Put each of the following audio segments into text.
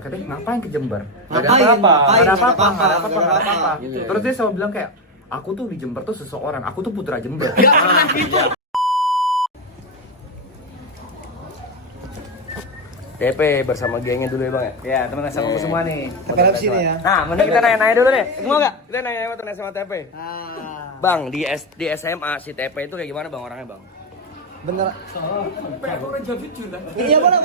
Katanya ngapain ke Jember? Gak Ngapain? ada apa-apa. Gitu. Terus dia selalu bilang kayak, aku tuh di Jember tuh seseorang, aku tuh putra Jember. Gak pernah gitu. TP bersama gengnya dulu ya bang ya? Ya teman-teman sama semua nih. Kita sini ya. Nah, mending kita nanya-nanya dulu deh. Mau nggak? Kita nanya sama TP. Ah, Bang, di SMA si TP itu kayak gimana bang orangnya bang? bener. Aku udah jawab jujur lah. Iya boleh.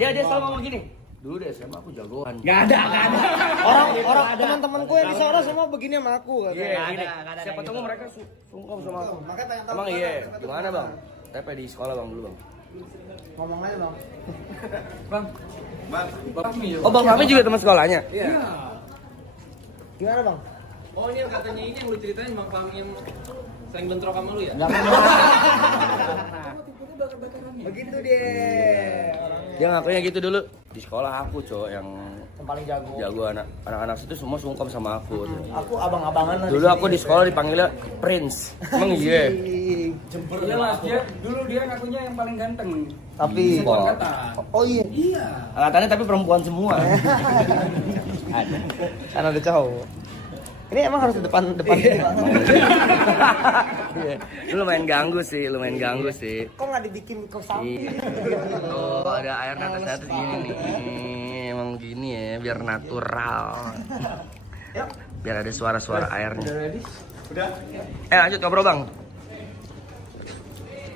Dia selalu ngomong gini. Dulu di SMA aku jagoan. Gak ada. Orang teman-temanku yang di sana semua begini sama aku. Iya, Nggak gini. ada Siapa gitu. tahu mereka sungkem sama aku. Makanya pengen tahu. Emang iya, gimana bang? TP di sekolah bang dulu bang. Ngomong aja bang. Oh bang Fahmi juga teman sekolahnya? Gimana bang? Oh ini yang katanya ini yang lu ceritain Bang Fahmi yang sering bentrok sama lu ya? Gak pernah. Begitu dia. Dia ngakunya gitu dulu. Di sekolah aku cowok yang Yang paling jago. anak-anak situ semua sungkem sama aku. Aku abang-abangan lah. Dulu aku di sekolah dipanggilnya Prince. Emang iya? Iya mas, dulu dia ngakunya yang paling ganteng. Tapi oh iya. Angkatannya tapi perempuan semua. Kan ada cowok. Ini emang harus di depan sini, Pak. Iya. Lu lumayan ganggu sih. Kok nggak dibikin ke samping? Iya. Oh, ada air atas gini nih. Emang gini ya, biar natural. Biar ada suara-suara airnya. Udah. Lanjut ngobrol bang.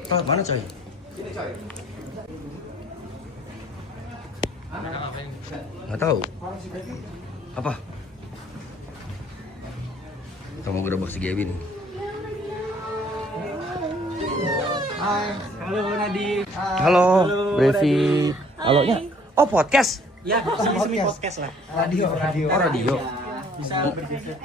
Toilet mana coy? Nggak tahu. Apa? Kamu gerobak si Gaby nih. Halo Nadif. Halo, Brevi. Halonya. Oh podcast? Ya, semi podcast lah. Radio. Oh radio. Bisa bergeser.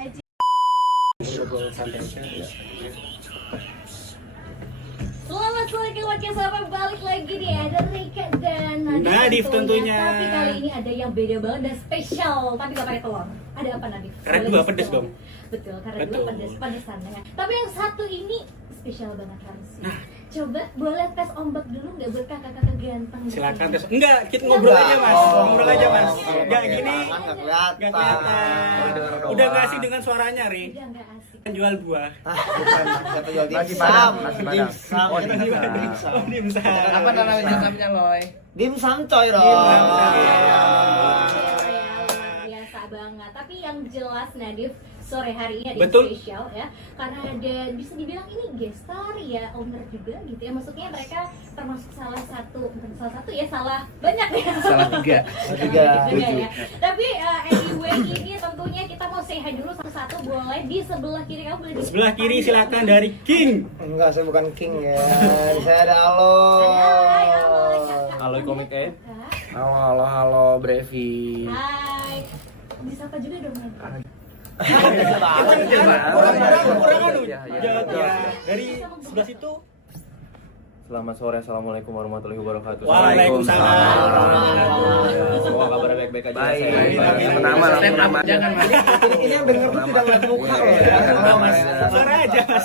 Selamat sore kawan sampai balik lagi nih ada Rika dan Nadif tentunya. Tapi kali ini ada yang beda banget dan spesial, tapi gak pakai telur. Ada apa Nadif? Karena Boleh dua di-spill? pedes dong. Betul, karena Betul. dua pedesan ya. Tapi yang satu ini spesial banget harusnya. Nah. Coba boleh tes ombak dulu nggak buat kakak-kakak ganteng? di Silakan sini? tes. Enggak, kita ngobrol aja mas. Ngobrol aja mas. Enggak gini. Nggak Enggak kelihatan. Udah nggak asik dengan suaranya Ri. Udah nggak asik. Kan jual buah. Bukan siapa jual Nasi dimsum. padang, nasi padang. Dimsum. Oh, dimsum. Oh dimsum. Apa nama dimsumnya Loy? Dimsum coy dong. Dimsum. Ya, luar biasa banget. Tapi yang jelas Nadif sore hari ini ada yang Betul. spesial ya, karena ada bisa dibilang ini guest star ya, owner juga gitu ya. Maksudnya mereka termasuk salah satu, bukan salah satu ya, salah banyak ya. Salah tiga. Salah tiga ya. Tapi anyway ini tentunya kita mau say hi dulu satu-satu, boleh di sebelah kiri kamu boleh di Sebelah kiri silakan dari King. Enggak, saya bukan king ya. Saya ada Alo. Halo komik Kak. Halo Brevi. Hai. Disapa juga dong Nadif. Kurang anu. Ya. Dari sebelah situ. Selamat sore, assalamualaikum warahmatullahi wabarakatuh. Waalaikumsalam. Semoga kabar baik-baik aja. Baik. Saya- Nama. Jangan mas. Ini yang denger tuh tidak lihat muka loh ya. Suara aja mas.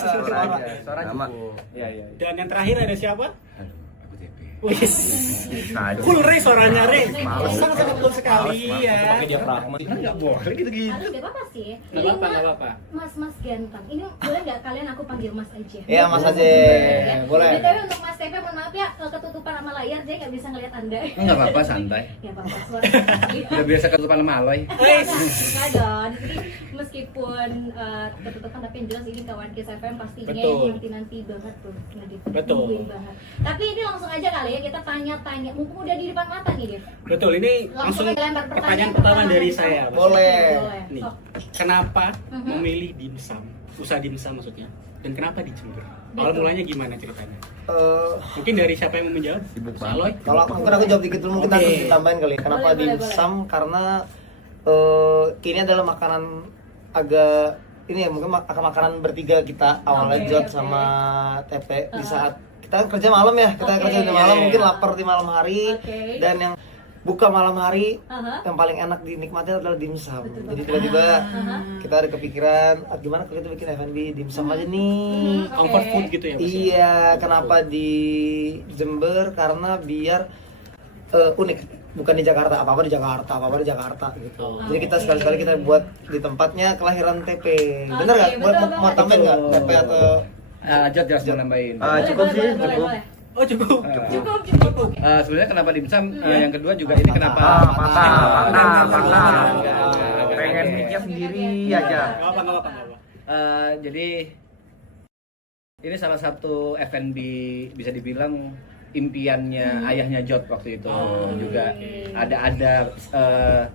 Suara Nama. Iya. Dan yang terakhir ada siapa? Aku TP. Wis. Cool Re suaranya Re. Sangat cool sekali ya. Kan nggak boleh gitu-gitu. Halo, gak apa-apa sih. Nggak Ini apa-apa, Mas- nggak apa-apa. Mas ganteng. Ini boleh nggak kalian aku panggil Mas aja? Iya, Mas aja. Boleh. BTW untuk Mas TP, mohon maaf ya ketutupan sama layar, jadi nggak bisa ngeliat Anda. Nggak apa-apa santai. Nggak apa-apa, suara. Udah biasa ketutupan sama Aloy. Wis. Nggak dong. Jadi meskipun ketutupan, tapi yang jelas ini kawan Kiss FM pastinya Betul. yang nanti banget tuh. Nadif. Betul. Nungguin banget. Tapi ini langsung aja kali ya kita tanya-tanya. Mumpung udah di depan mata nih, Dev. Betul, ini langsung aja lempar pertanyaan pertama dari saya. Mas. Boleh. Nih, Sok. kenapa Mhm. memilih dimsum? Usaha dimsum maksudnya. Dan kenapa di Jember? Awal mulanya gimana ceritanya? Mungkin dari siapa yang mau menjawab? Mas Aloy? Kalau mungkin aku jawab dikit dulu, mungkin Oke. harus ditambahin kali. Kenapa Boleh, boleh, dimsum? Karena ini adalah makanan agak ini ya, mungkin makanan bertiga kita awalnya Oke, Jod oke. sama TP di saat kita kerja malam ya, kita Oke. kerja di malam, Iya, mungkin iya. lapar di malam hari, Oke. dan yang buka malam hari Aha. yang paling enak dinikmati adalah dimsum. Betul Jadi banget. tiba-tiba Aha. kita ada kepikiran, gimana kalau kita bikin F&B dimsum aja nih. Oke. Comfort food gitu ya Mas? Iya, kenapa di Jember? Karena biar unik, bukan di Jakarta, apa di Jakarta gitu. Jadi kita sekali-sekali kita buat di tempatnya kelahiran TP. Bener nggak? Mau tambahin nggak TP atau Jod jelas mau nambahin. Cukup sih, boleh, cukup. boleh. Oh cukup. Cukup. Oke. Sebenarnya kenapa dimsum? Yang kedua juga ini kenapa? Patah. Pengen mikir sendiri aja. Nggak apa-apa. Jadi ini salah satu F&B bisa dibilang impiannya ayahnya Jod waktu itu juga ada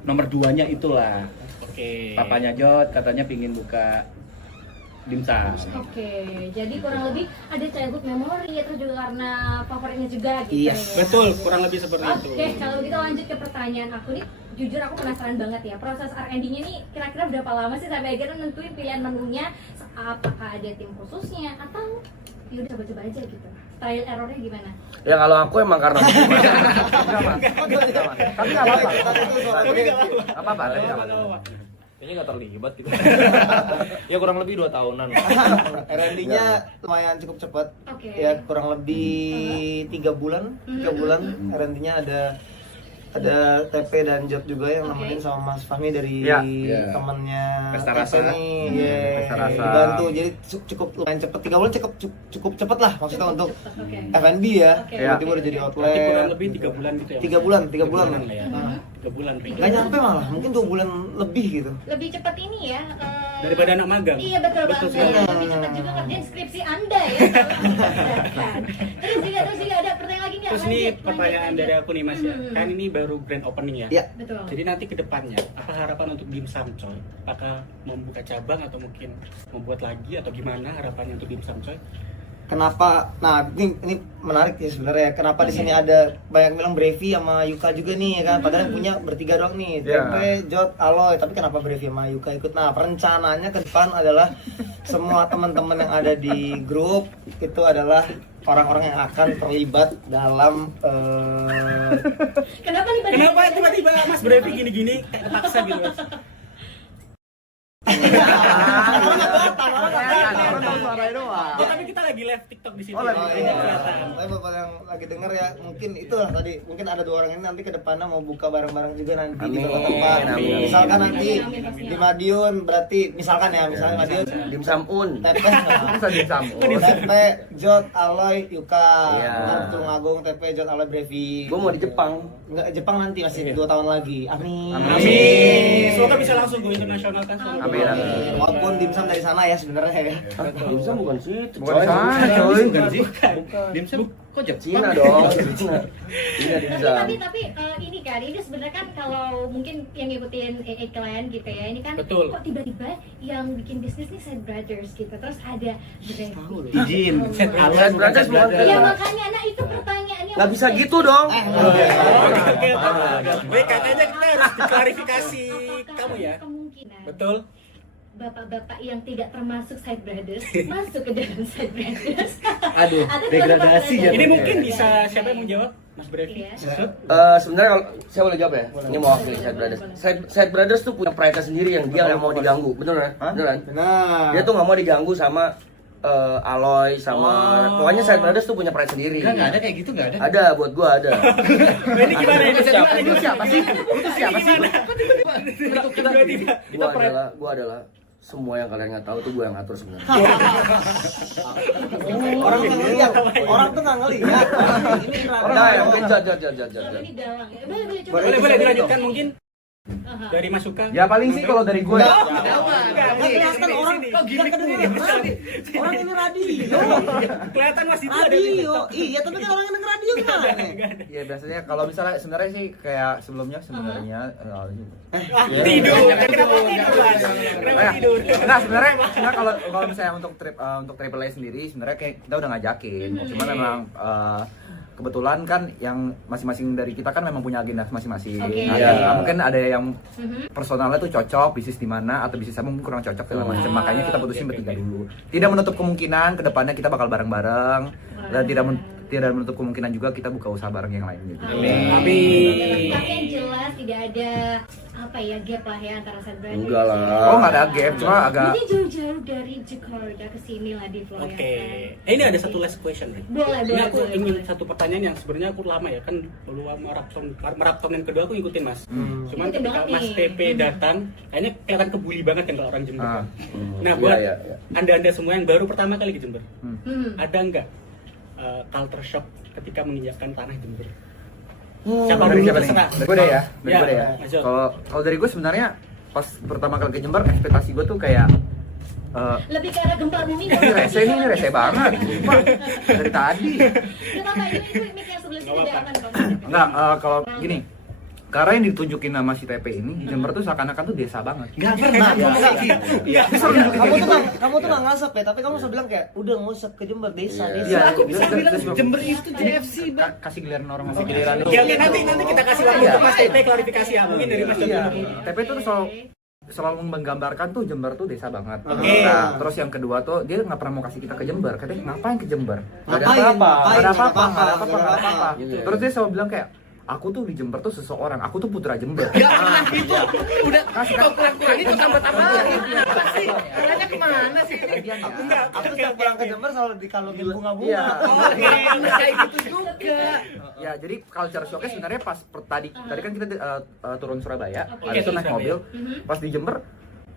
nomor 2-nya itulah. Oke. Papanya Jod katanya pingin buka dimsum. Oke, jadi kurang lebih ada childhood memory terus juga karena favoritnya juga gitu. Yes. ya. Betul, kurang lebih seperti itu. Oke, kalau begitu lanjut ke pertanyaan aku nih. Jujur aku penasaran banget ya, proses R&D-nya nih kira-kira berapa lama sih sampai akhirnya nentuin pilihan menunya? Apakah ada tim khususnya atau ya udah coba-coba aja gitu? Trial errornya gimana? Ya kalau aku emang karena tapi nggak apa-apa. Apa-apa, tapi nggak apa-apa. Kayaknya nggak terlibat gitu. Ya kurang lebih 2 tahunan. R&D-nya lumayan cukup cepat. Oke. Ya kurang lebih 3 bulan. 3 bulan R&D-nya ada TP dan Jod juga yang nemenin sama Mas Fahmi dari Ya. temennya Pesta TP Rasa. nih. Yeah. Pesta Rasa. Dibantu, jadi cukup lumayan cepet. 3 bulan cukup cepet lah maksudnya untuk Oke. F&B ya. Oke. Tiba-tiba udah jadi Berarti kurang outlet. lebih 3 bulan gitu ya. 3 bulan. 3 bulan lah ya. 3 bulan. Nggak nyampe malah, mungkin 2 bulan lebih gitu. Lebih cepat ini ya. Daripada anak magang. Iya betul banget. sekali. Lebih cepat juga kerjain skripsi Anda ya. Terus juga ada pertanyaan lagi nggak? Terus ini Lanjut, pertanyaan lanjut. dari aku nih Mas ya. Kan ini baru grand opening ya. Ya. Betul. Jadi nanti ke depannya, apa harapan untuk Dimsum Coy? Apakah membuka cabang atau mungkin membuat lagi atau gimana harapannya untuk Dimsum Coy? Kenapa? Nah, ini menarik ya sebenarnya. Kenapa di sini ada banyak bilang Brevi sama Yuka juga nih ya kan? Padahal yang punya bertiga doang nih, Ya. TP, Jod, Aloy. Tapi kenapa Brevi sama Yuka ikut? Nah, perencananya ke depan adalah semua teman-teman yang ada di grup itu adalah orang-orang yang akan terlibat dalam Kenapa nih? Kenapa tiba-tiba Mas Brevi gini-gini kayak kepaksa gitu Mas? Oh, tapi kita lagi live TikTok di sini. Oh, lagi. Ini kelihatan. Tapi bapak yang lagi denger ya, mungkin itulah tadi. Mungkin ada 2 orang ini nanti ke depannya mau buka bareng-bareng juga nanti di Amin. tempat-tempat. Amin. Misalkan nanti Amin. di Madiun, berarti misalkan ya, misalnya Madiun, Dimsum un. Tepe, Bisa dimsum un. Tepe, Jod, Aloy, Yuka. Iya. Ntar Tulungagung, Tepe, Jod, Aloy, Brevi. Gue mau di Jepang. Enggak, Jepang nanti masih 2 tahun lagi. Amin. Amin. Semoga bisa langsung go internasional kan. semoga. Amin, amin. Walaupun dimsum dari sana ya sebenarnya ya. Dimsum bukan situ. Bukan Coy. sana, Coy. bukan sih? Dimsum kok Jepang? Cina dong. Cina. Cina dimsum. Tapi ini kan ini sebenarnya kan kalau mungkin yang ngikutin iklan gitu ya ini kan Betul. kok tiba-tiba yang bikin bisnis nih Sad Brothers gitu terus ada Brevi. Izin. Set Alon Set bukan Brothers Set bukan Brothers. Ya makanya nah itu pertanyaannya. Nggak bisa gitu dong. Oke. Baik, katanya kita harus diklarifikasi kamu ya. Kemungkinan. Betul. Bapak-bapak yang tidak termasuk Side Brothers masuk ke dalam Side Brothers. Aduh, Atau degradasi teman-teman ya. Ini Brothers. mungkin bisa siapa yang mau jawab? Mas Brevi. Iya. Maksud? Sebenarnya kalau saya boleh jawab ya. Ini mau wakili Side Brothers. Side Brothers tuh punya pride sendiri yang dia nggak mau diganggu, bener kan? Beneran? Benar. Dia tuh nggak mau diganggu sama Aloy sama pokoknya Side Brothers tuh punya pride sendiri. Enggak ada kayak gitu, enggak ada. Ada buat gua ada. Ini gimana ini? Lu siapa sih? Lu siapa sih? Kita Gua adalah semua yang kalian nggak tahu tuh gue yang ngatur sebenarnya. Orang tuh ngeliat, orang tuh nggak ngeliat. Ini Nah, ya, mungkin jad. Kalau ini dalang ya. Boleh coba. Boleh dilanjutkan mungkin dari Mas Suka. Ya paling sih kalau dari gue. kelihatan orang Kok gini orang ini radio. Kelihatan Mas itu ada Radio. Iya, tapi kan orang yang denger radio gimana? Ya biasanya kalau misalnya sebenarnya sih kayak sebelumnya sebenarnya tidur. Kenapa tidur, Mas? Kenapa tidur? Nah sebenarnya kalau misalnya untuk Triple A sendiri sebenarnya kayak kita udah ngajakin. Cuman memang kebetulan kan yang masing-masing dari kita kan memang punya agenda masing-masing. Oke. Nah, mungkin ada yang personalnya tuh cocok, bisnis di mana atau bisnis mungkin kurang cocok segala macam. Makanya kita putusin bertiga dulu. Tidak menutup kemungkinan kedepannya kita bakal bareng-bareng dan tidak menutup kemungkinan juga kita buka usaha bareng yang lainnya. Amin. Tapi yang jelas tidak ada apa ya gap lah ya antara Sad Brothers. Enggak lah. Oh nggak ada gap, cuma agak Jadi jauh-jauh dari Jakarta ke sini lah di Florida. Oke. Ini ada satu last question, Rin. Boleh, Ini boleh, aku boleh, ingin boleh. satu pertanyaan yang sebenarnya aku lama ya kan dulu maraton yang kedua aku ngikutin Mas. Cuman Ikutin ketika banget Mas nih. TP datang, kayaknya kelihatan kebuli banget kan kalau orang Jember. Ah. kan. Nah buat Iya. anda semua yang baru pertama kali ke Jember, Hmm. ada nggak culture shock ketika menginjakkan tanah Jember? Dari Siapa dulu siapa nih? terserah. Dari gue deh ya. Dari Ya, gue deh ya. Mas Jok. Kalau dari gue sebenarnya pas pertama kali ke Jember, ekspektasi gue tuh kayak Lebih ke arah gempa bumi. ini rese banget. Sumpah. Dari tadi. Gak apa-apa, itu mic yang sebelah sini udah aman kok. Enggak, kalau gini. Karena yang ditunjukin nama si TP ini, Jember tuh seakan-akan tuh desa banget. Gak pernah, Iya. kamu tuh nggak ngasap ya, tapi kamu selalu bilang kayak udah ngusap ke Jember desa. Iya, Aku bisa bilang terus- Jember itu JFC, Bang. Kasih giliran orang ngomong. Oke, nanti kita kasih waktu Iya. ke Mas TP klarifikasi ya. Mungkin dari Mas Jok Iya, dulu. TP tuh selalu menggambarkan tuh Jember tuh desa banget. Oke. Nah, terus yang kedua tuh dia nggak pernah mau kasih kita ke Jember. Katanya ngapain ke Jember? Nggak ada Ngapain? apa-apa, nggak ada Ngapain? apa-apa, Nggak nggak ada ada apa-apa, nggak ada apa-apa. apa-apa. Gitu ya. Terus dia selalu bilang kayak aku tuh di Jember tuh seseorang, aku tuh putra Jember. Gak pernah gitu. Udah Kasih kelakuan itu tambah-tambahin. Apa sih? Arahnya kemana sih? Aku setiap pulang ke Jember selalu dikalungin bunga-bunga. Iya. Oke, kayak gitu juga. Ya, jadi culture shocknya sebenarnya pas tadi kan kita turun Surabaya, Oke. habis itu naik mobil, Mhm. pas di Jember,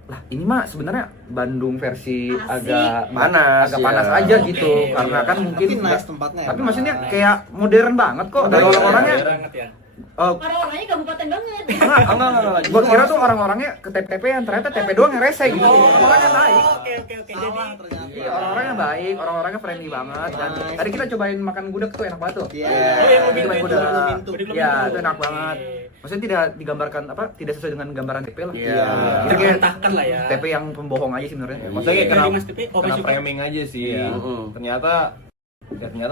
lah ini mah sebenarnya Bandung versi Asik. agak Panas, agak ya. panas aja gitu, Oke. karena kan mungkin Tapi nice nggak- tempatnya. tapi maksudnya kayak modern banget kok dari orang-orangnya. banget ya. Orang-orangnya kabupaten banget. Enggak. Gua kira tuh orang-orangnya ke TP yang ternyata TP doang yang rese gitu. Orang-orangnya baik. Oke. Jadi Salah ternyata. Iya, orang-orangnya baik, orang-orangnya friendly banget. Dan tadi kita cobain makan gudeg tuh enak banget tuh. Iya. Oh, yang mobil Cobain itu. gudeg. Mobil itu. Iya, itu enak banget. Maksudnya tidak digambarkan tidak sesuai dengan gambaran TP lah. Iya. Itu kayak Mentahkan lah ya. TP yang pembohong aja sih sebenarnya. Maksudnya kayak Dari kena, Mas TP, oh Mas kena Jok. framing aja sih. Iya. Ternyata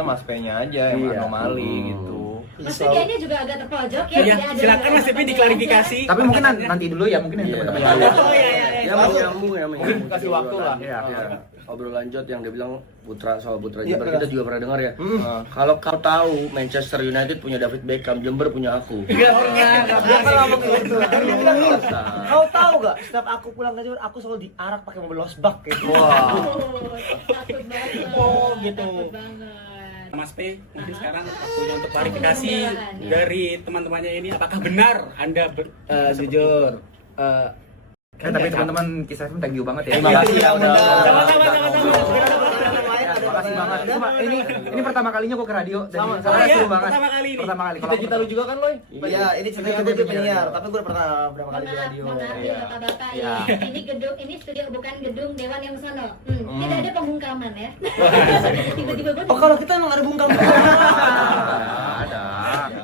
Mas P-nya aja yang Iya. anomali gitu. Mas kayaknya juga agak terpojok ya. Ya, tidak ada silakan Mas TP diklarifikasi. Tapi mungkin nanti dulu ya, mungkin yang teman-teman yang lain. Oh iya. Ya mau nyambung ya. Mungkin kasih waktu lah. Iya, iya. Obrolan Jot yang dia bilang soal Putra Iya, Jember iya. kita juga pernah dengar ya. Kalau kau tahu Manchester United punya David Beckham, Jember punya aku. Enggak pernah. Kenapa ngomong gitu? Dia bilang gitu. Bisa. Kau tahu gak? Setiap aku pulang ke Jember, aku selalu diarak pakai mobil losbak gitu. Takut banget. Oh, gitu. Takut banget. Mas P, mungkin sekarang waktunya untuk klarifikasi dari teman-temannya ini. Apakah benar Anda Jujur. Tapi teman-teman kisah thank you banget ya. Terima kasih ya udah. Sama-sama. Makasih banget. Ini pertama kalinya gua ke radio dan Sama. soalnya Oh, iya, seru banget. pertama kali ini. Pertama kali. Cita-cita lu juga kan, Loy? Iya, ini ceritanya gue jadi penyiar, tapi gue udah pernah berapa kali di radio. Maaf Iya. ya bapak-bapak Iya. ya. Ini studio bukan gedung Dewan yang sono. Tidak ada pembungkaman ya. Tiba-tiba gue Oh, kalau kita emang ada bungkam. Ada.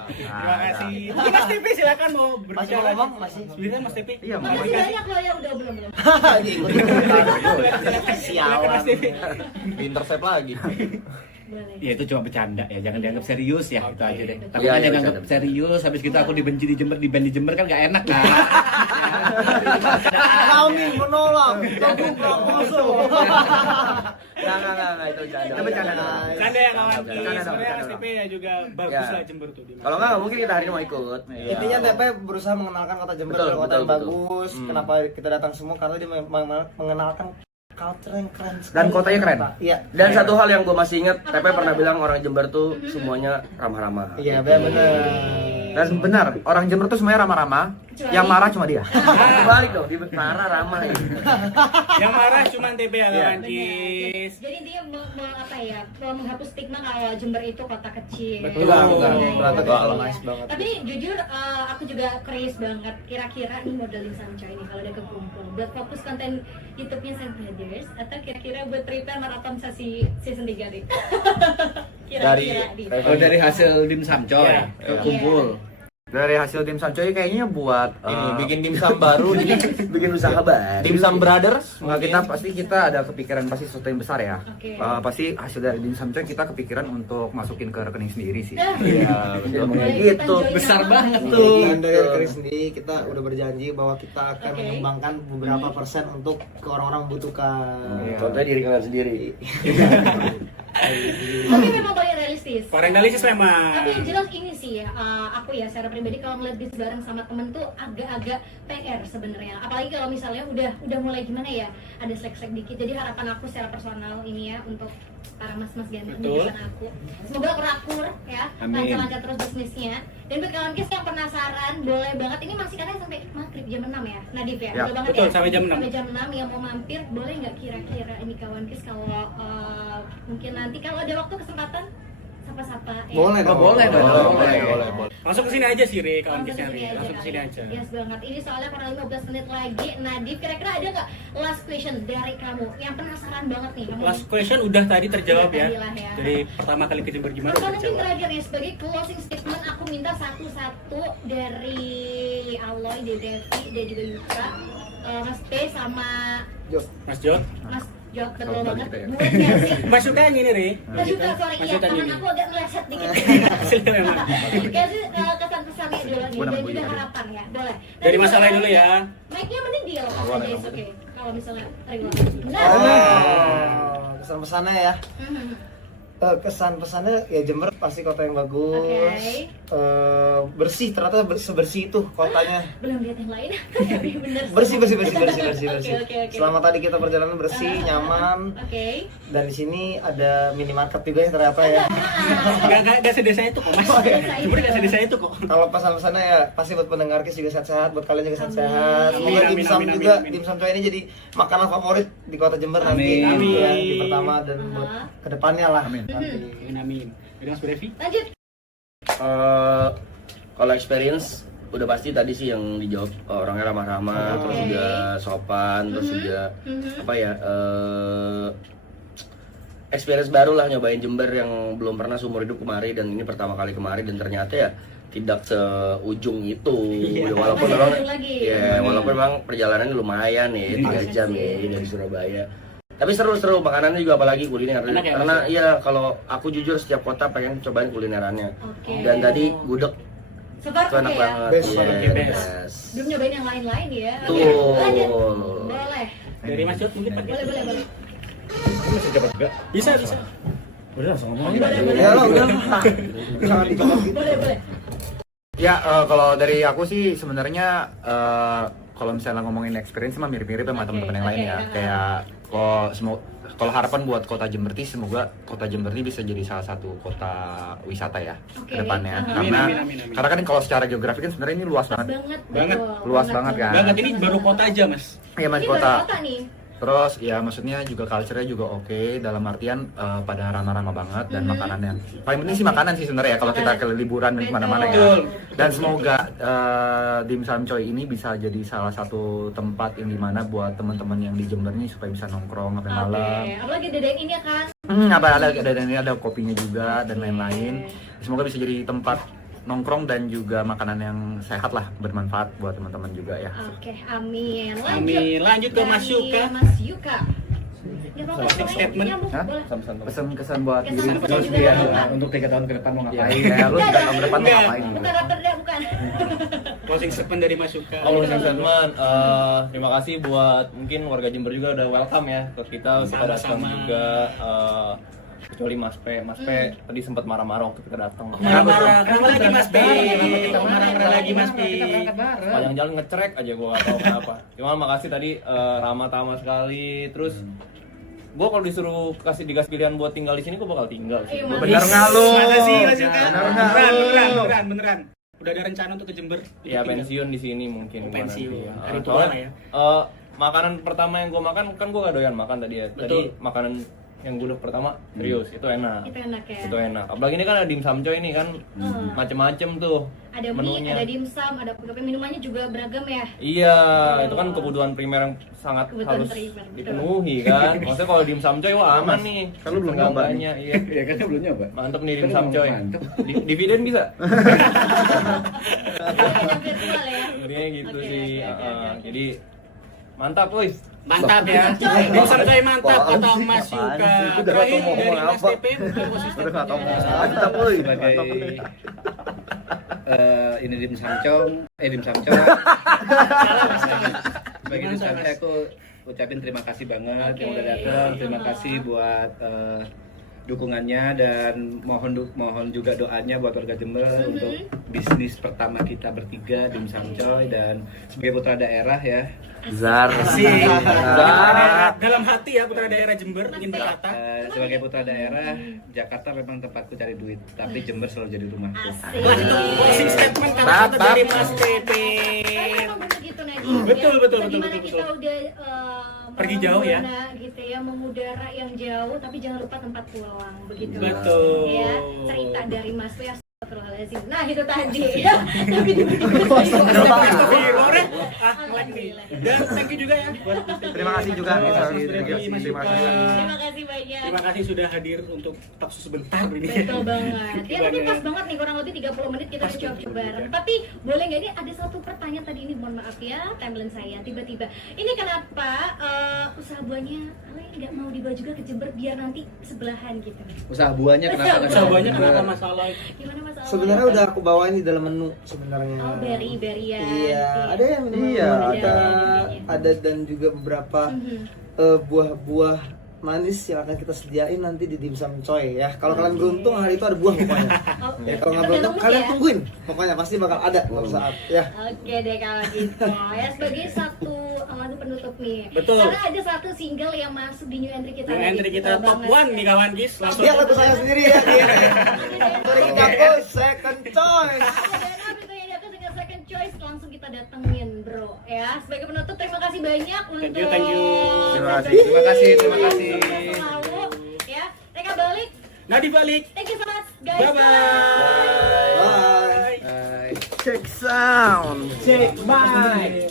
Terima kasih. Mungkin Mas TP silakan mau Masih berbicara. mau ngomong? Masih. Silakan Mas TP. Iya, mau Makasih banyak loh ya udah belum. Silakan Mas TP. Intercept lagi. Boleh. Ya itu cuma bercanda ya, jangan dianggap serius ya, itu aja deh. Tapi Iya, kan iya, yang anggap bercanda. serius, habis kita aku dibenci di Jember, di band di Jember kan gak enak kan. Kami menolak terbuka musuh. Enggak itu bercanda. Itu bercanda. Canda ya kawan. Bercanda, Sebenarnya bercanda. Mas TP ya juga bagus Ya. lah Jember tuh. Kalau enggak mungkin kita hari ini mau ikut. Intinya TP berusaha mengenalkan kota Jember Betul, sebagai kota yang betul, bagus. Kenapa kita datang semua? Karena dia mengenalkan culture yang keren sekali. Dan kotanya keren. Iya. Dan satu hal yang gue masih ingat, Tepe pernah bilang orang Jember tuh semuanya ramah-ramah. Iya, benar. Dan benar, orang Jember tuh semuanya ramah-ramah. Yang marah cuma dia. Balik dong, di marah ramah gitu. Yang marah cuma TP ya kawan. Benar. Kis. Jadi dia apa ya? Mau menghapus stigma kalau Jember itu kota kecil. Betul. Enggak, Iya, enggak. iya, Ternyata iya. kalau nice banget. Tapi jujur aku juga curious banget. Kira-kira nih modelin Samcoy ini kalau udah kekumpul buat fokus konten YouTube-nya Sad Brothers atau kira-kira buat prepare maraton sesi season 3 nih? Kira-kira nih. Oh, dari hasil dimsum coy, Iya. kumpul. Dari hasil tim Samcoy kayaknya buat Ini bikin dimsum baru nih. Bikin usaha baru. Dimsum Brothers. Nggak, kita ada kepikiran pasti sesuatu yang besar ya. Oke. Pasti hasil dari tim Samcoy kita kepikiran untuk masukin ke rekening sendiri sih. Iya, betul. Ngomongnya Boleh gitu. ikutan join Besar sama. banget tuh. Dan dari Chris sendiri kita udah berjanji bahwa kita akan Oke. menyumbangkan beberapa persen untuk ke orang-orang membutuhkan. Iya. Contohnya diri kalian sendiri. Tapi memang paling realistis. Paling realistis memang. Tapi yang jelas ini sih ya, aku ya secara pribadi kalau ngeliat bis bareng sama temen tuh agak-agak PR sebenarnya. Apalagi kalau misalnya udah mulai gimana ya, ada slack-slack dikit. Jadi harapan aku secara personal ini ya untuk para mas-mas ganteng di Betul. depan aku. Semoga akur ya, Amin. lancar-lancar terus bisnisnya. Dan buat kawan kes yang penasaran, boleh banget. Ini masih katanya sampai maghrib jam 6 ya, Nadif ya? Ya, Boleh banget betul, ya? sampai jam 6. Sampai jam 6 yang mau mampir, boleh nggak kira-kira ini kawan kes kalau mungkin nanti kalau ada waktu kesempatan sapa-sapa ya? Boleh dong. boleh dong. Boleh. Langsung ke sini aja sih, Re, kawan Langsung kisnya kesini Re. Langsung ke sini kali. aja. Yes banget. Ini soalnya kurang 15 menit lagi. Nadif, kira-kira ada nggak last question dari kamu yang penasaran banget nih kamu? Last question udah tadi terjawab Udah ya. tadi lah ya. Dari pertama kali ke Jember gimana Apa udah mungkin terjawab. terakhir ya sebagai closing statement aku minta satu-satu dari Aloy, dari Devi, dan juga Yuka, Mas P sama Mas Jod. Mas Jok, betul Kalau banget. kita ya. Buat nggak sih? Mas Yuka yang ini, Re. Mas Yuka, sorry, Mas iya, Yuka tangan ini. aku agak meleset dikit. Asli memang. Kasih kesan-pesannya dulu nih, Gua dan nambah juga juga. harapan ya, boleh. Dari Mas Alay dulu ya. Mic-nya mending dilepas aja, is oke. Kalau misalnya terima. Benar. Kesan-pesannya ya. Kesan-pesannya ya Jember pasti kota yang bagus. Bersih, ternyata sebersih itu kotanya. Belum lihat yang lain. Tapi benar. Bersih. Oke. Selama tadi kita perjalanan bersih, nyaman. Oke. Dan di sini ada minimarket juga ya ternyata ya. Gak sedesa itu kok, Mas. Jember gak sedesa itu kok. Kalau pesan-pesannya ya pasti buat pendengar Kis juga sehat-sehat, buat kalian juga sehat-sehat. Amin. Semoga Amin, dimsum amin, juga, amin. dimsum coy ini jadi makanan favorit di kota Jember nanti. Amin. Ya, di pertama dan buat kedepannya lah. Amin. Nanti. Amin. Dari Mas Brevi. Lanjut. Kalau experience udah pasti tadi sih yang dijawab, orangnya ramah-ramah, terus Oke. juga sopan, terus juga apa ya, experience baru lah nyobain Jember yang belum pernah seumur hidup kemari, dan ini pertama kali kemari, dan ternyata ya tidak seujung itu. Ya, walaupun Masih memang ada lagi. ya walaupun memang perjalanannya lumayan ya 3 jam ya dari Surabaya. Tapi seru-seru, makanannya juga apalagi kuliner. Enak ya, Karena Mas? iya, kalau aku jujur setiap kota pengen cobain kulinerannya. Oke. Dan tadi gudeg So far itu enak oke ya. banget. Best, Iya, oke, best. best. Belum nyobain yang lain-lain ya. Oke, Tuh. lanjut. Boleh. Dari Mas Jod mungkin Pak. Boleh. Masih cepat juga. Bisa. Udah langsung ngomong Boleh, aja. boleh. Ya lah udah. Jangan dijawab gitu. Boleh. Ya, kalau dari aku sih sebenarnya kalau misalnya ngomongin experience mah mirip-mirip sama teman-teman yang lain ya. oke. Kayak kalau harapan buat kota Jember ini, semoga kota Jember ini bisa jadi salah satu kota wisata ya Oke. ke depannya. Amin, amin. Karena kan kalau secara geografi kan sebenarnya ini luas banget. Banget. Luas banget kan. Banget, ini baru kota aja, Mas. Iya, Ini masih baru kota. kota nih. Terus ya maksudnya juga culture-nya juga oke, dalam artian pada ramah-ramah banget, dan makanannya. Paling penting sih makanan sih sebenarnya ya kalau kita ke liburan dan kemana-mana ya. Betul. Dan semoga Dimsum Coy ini bisa jadi salah satu tempat yang dimana buat teman-teman yang di Jember nih supaya bisa nongkrong sampai malam. Oke. Apalagi dadain ini kan. Ada kopinya juga dan lain-lain. Semoga bisa jadi tempat nongkrong dan juga makanan yang sehat lah, bermanfaat buat teman-teman juga ya. Oke, amin. Amin. Lanjut ke Mas Dari Yuka. Mas Yuka. Ya, apa-apa, Closing statement. nyambung, Hah? boleh. Pesan-kesan buat Kesan diri pesan Terus juga dia apa? untuk 3 tahun ke depan mau ya, ngapain? kayak lu Enggak, dan tahun depan mau enggak. ngapain gitu. Bukan rapper dia, bukan. Closing statement dari Mas Yuka. Kalau closing statement, terima kasih buat mungkin warga Jember juga udah welcome ya ke kita, kita datang Sama-sama. juga. Kecuali Mas P tadi sempat marah-marah waktu kita datang. Marah-marah. Kenapa lagi Mas P? Kita Marah-marah lagi Mas P. Kita berangkat bareng. Sepanjang jalan ngecerek aja, gue gak tahu kenapa. Cuma makasih tadi, ramah-tamah sekali. Terus gue kalau disuruh dikasih pilihan buat tinggal di sini, gue bakal tinggal sih. Ayo, Mas. Bener nggak lu? Makasih Mas Yuka. Bener nggak Beneran. Udah ada rencana untuk ke Jember? Ya pensiun di sini mungkin. Oh, pensiun. nanti ya. Hari tua Soalnya, lah ya. makanan pertama yang gue makan kan gue gak doyan makan tadi ya. Tadi Betul. makanan yang gudeg pertama serius itu enak. Itu enak ya. Itu enak. Apalagi ini kan ada dimsum coy ini kan macem-macem tuh Ada mie, menunya. ada dimsum, ada minumannya juga beragam ya. Iya, itu kan kebutuhan primer yang sangat Kebutuhan harus primer, betul. dipenuhi kan. Maksudnya kalau dimsum coy wah aman nih. Kan lu belum nyoba nih. Seenggaknya, iya. Ya kan belum nyoba. Mantep nih Kan dimsum coy. mantep. Dividen bisa? Hanya virtual ya. Jadinya gitu Oke, sih. oke. Jadi mantap woi. Mantap ya. Dimsum coy mantap kata Mas Yuka. Terakhir dari Mas TP mungkin konsisten. Udah nggak tahu mau mantap euy. Sebagai ini dimsum coy. Sebagai dimsum coy aku ucapin terima kasih banget yang udah datang. Terima kasih buat dukungannya dan mohon juga doanya buat warga Jember untuk bisnis pertama kita bertiga Dimsum Coy, dan sebagai putra daerah ya. Zar. Dalam hati ya putra daerah Jember ingin berkata. Sebagai putra daerah, Jakarta memang tempatku cari duit, tapi Jember selalu jadi rumahku. Asik. Wah, itu closing statement kata-kata dari Mas Pepe. Memang bener gitu Nadine. Betul, Ya, betul, Bagaimana betul, kita betul. udah Pergi jauh ya. gitu ya, mengudara yang jauh, tapi jangan lupa tempat pulang begitu. Betul. Ya, cerita dari Mas Wi. Astagfirullahaladzim. Nah itu tadi ya. Tapi juga Astagfirullah. Nge-like nih. Dan thank you juga ya buat Terima kasih juga. Terima kasih. Terima kasih banyak. Terima kasih sudah hadir untuk talk sebentar ini. Betul banget. Ya tapi Gimana? pas banget nih, kurang lebih 30 menit kita udah coba bareng. Tapi boleh nggak, ini ada satu pertanyaan tadi, ini mohon maaf ya, timeline saya tiba-tiba. Ini kenapa usaha buahnya nggak mau dibawa juga ke Jember biar nanti sebelahan gitu? Usaha buahnya kenapa? Usaha buahnya kenapa masalah? Gimana masalah? Sebenarnya udah aku bawain di dalam menu sebenarnya. Oh, berry-berryan. Iya, ada yang minum. Iya, ada dan juga beberapa buah-buah manis yang akan kita sediain nanti di Dimsum Coy ya. Kalau kalian beruntung hari itu ada buah pokoknya. Ya kalau nggak beruntung kalian tungguin. Pokoknya pasti bakal ada suatu saat ya. Oke deh kalau gitu. Ya sebagai satu lagu penutup nih. Betul. Karena ada satu single yang masuk di new entry kita. Yang entry kita Betul top banget. 1 nih kawan Gis. Langsung. Dia lagu saya sendiri ya. Aku second choice. Dan itu yang diatas dengan second choice, langsung kita datengin bro ya. Sebagai penutup terima kasih banyak untuk Thank you. Terima kasih. Terima kasih, terima kasih. Selalu ya. Mereka balik. Nah dibalik. Thank you so much guys. Bye bye. Bye. Bye. Check sound. Cek bye.